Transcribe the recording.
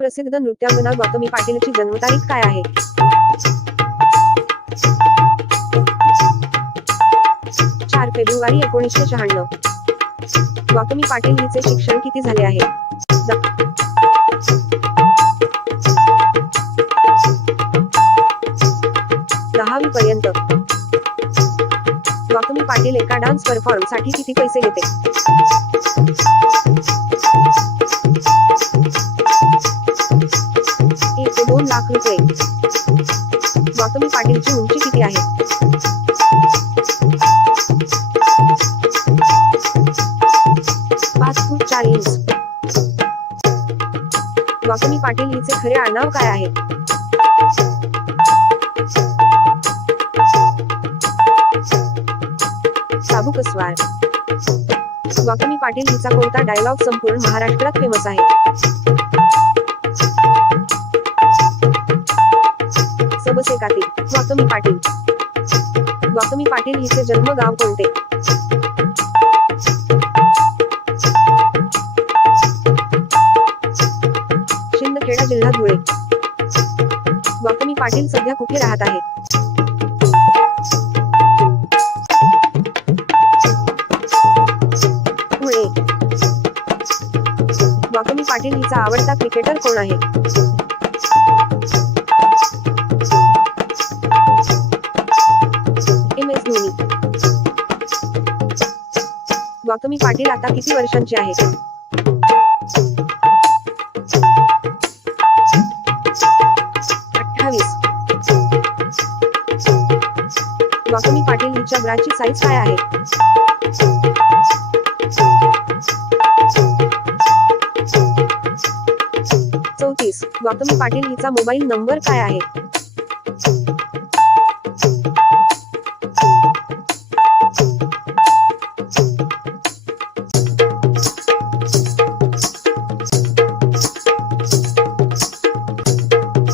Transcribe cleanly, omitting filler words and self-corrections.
प्रसिद्ध नृत्यांगना गौतमी पाटीलची जन्मतारीख काय आहे? 4 फेब्रुवारी 1996. गौतमी पाटील हिचे शिक्षण किती झाले आहे? 10वी पर्यंत. गौतमी पाटील एका डान्स परफॉर्म साठी किती पैसे घेते? 1 ते 2 लाख रुपये. गौतमी पाटीलची उंची किती आहे? 5 फूट 4 इंच. गौतमी पाटील हिचे खरे आडनाव काय आहे? साबुकस्वार. गौतमी पाटील हिचा कोणता डायलॉग संपूर्ण महाराष्ट्रात फेमस आहे? सबसे कातील. गौतमी पाटील. गौतमी पाटील हिचे जन्मगाव कोणते? शिंदखेडा, जिल्हा धुळे. गौतमी पाटील सध्या कुठे राहत आहे? पुणे. गौतमी पाटील हिचा आवडता क्रिकेटर कोण आहे? MS धोनी. गौतमी पाटील आता किती वर्षांची आहे? 28. गौतमी पाटील हिच्या ब्राची साईज काय आहे? 34. गौतमी पाटील हिचा मोबाईल नंबर काय आहे?